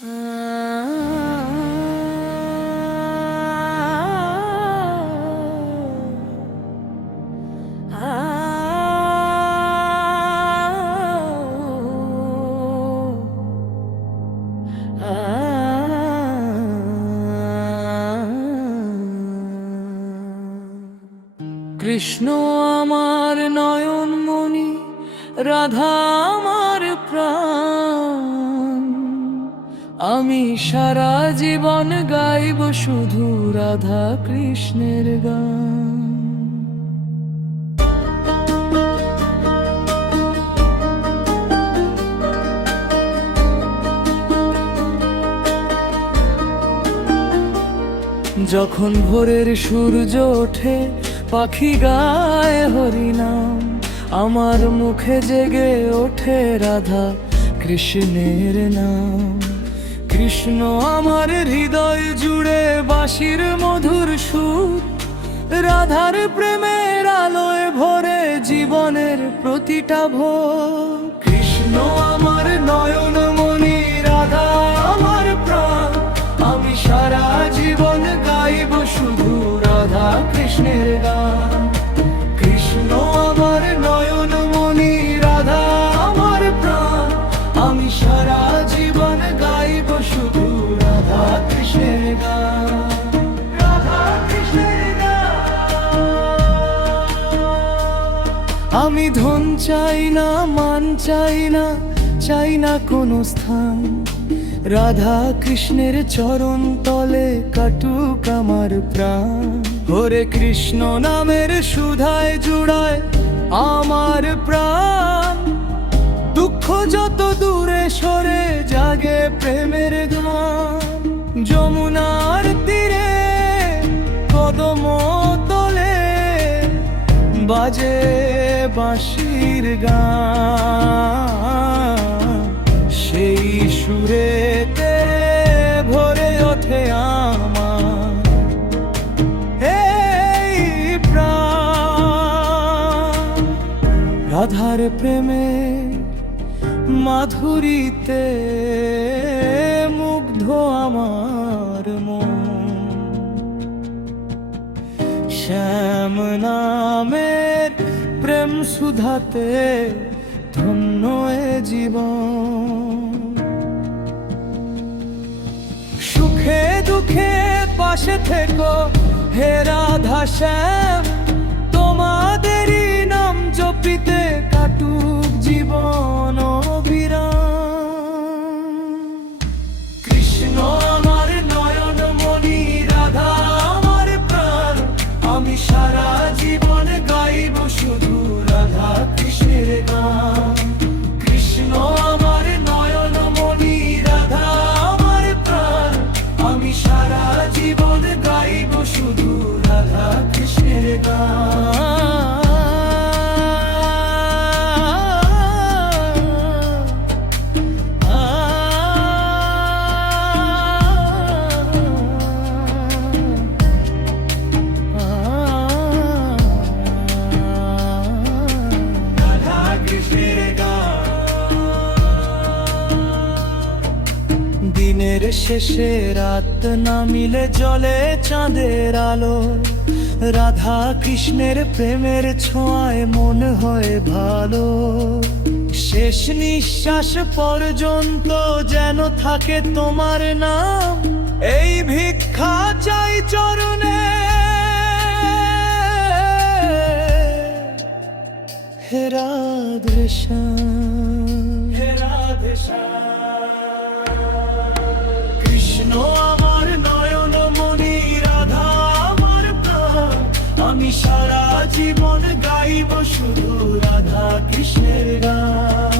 কৃষ্ণ আমার নয়নমণি, রাধা আমার প্রাণ। আমি সারা জীবন গাইব শুধু রাধা কৃষ্ণের গান। যখন ভোরের সূর্য ওঠে, পাখি গায় হরিনাম, আমার মুখে জেগে ওঠে রাধা কৃষ্ণের নাম। কৃষ্ণ আমার হৃদয় জুড়ে বাঁশির মধুর সুর, রাধার প্রেমের আলোয় ভরে জীবনের প্রতিটা ভোর। কৃষ্ণ আমার নয়নমণি, রাধা আমার প্রাণ। আমি সারা জীবন গাইব শুধু রাধা কৃষ্ণের গান। কৃষ্ণ আমার নয়নমণি, রাধা আমার প্রাণ। আমি সারা জীবন গাইব শুধু রাধা কৃষ্ণের গান। রাধা কৃষ্ণের গান। আমি ধন চাই না, মান চাই না, চাই না কোনো স্থান। রাধা কৃষ্ণের চরণ তলে কাটুক আমার প্রাণ। হরে কৃষ্ণ নামের সুধায় জুড়ায় আমার প্রাণ। দুঃখ যত দূরে সরে জাগে প্রেমের গান। যমুনার তীরে কদম তলে বাজে বাঁশির গান। সেই সুরেতে ভরে ওঠে আমার এই প্রাণ। রাধার প্রেমে মাধুরীতে মুগ্ধ আমার মন। শ্যাম নামের প্রেম সুধাতে ধন্য এ জীবন। সুখে দুঃখে পাশে থেকো হে রাধা শ্যাম। তোমাদেরই নাম জপিতে কাটুক জীবন অবিরাম। কৃষ্ণ আমার নয়নমণি, রাধা আমার প্রাণ। আমি সারা জীবন গাইব শুধু রাধা কৃষ্ণের গান। কৃষ্ণ আমার নয়নমণি, রাধা আমার প্রাণ। আমি সারা জীবন গাইব শুধু রাধা কৃষ্ণের গান। দিনের শেষে রাত নামিলে জলে চাঁদের আলো। রাধা কৃষ্ণের প্রেমের ছোঁয়ায় মন হয় ভালো। শেষ নিঃশ্বাস পর্যন্ত যেন থাকে তোমার নাম। এই ভিক্ষা চাই চরণে হে রাধে শ্যাম। হে রাধে কৃষ্ণ আমার নয়নমণি, রাধা আমার প্রাণ। আমি সারা জীবন গাইব শুধু রাধা কৃষ্ণের গান।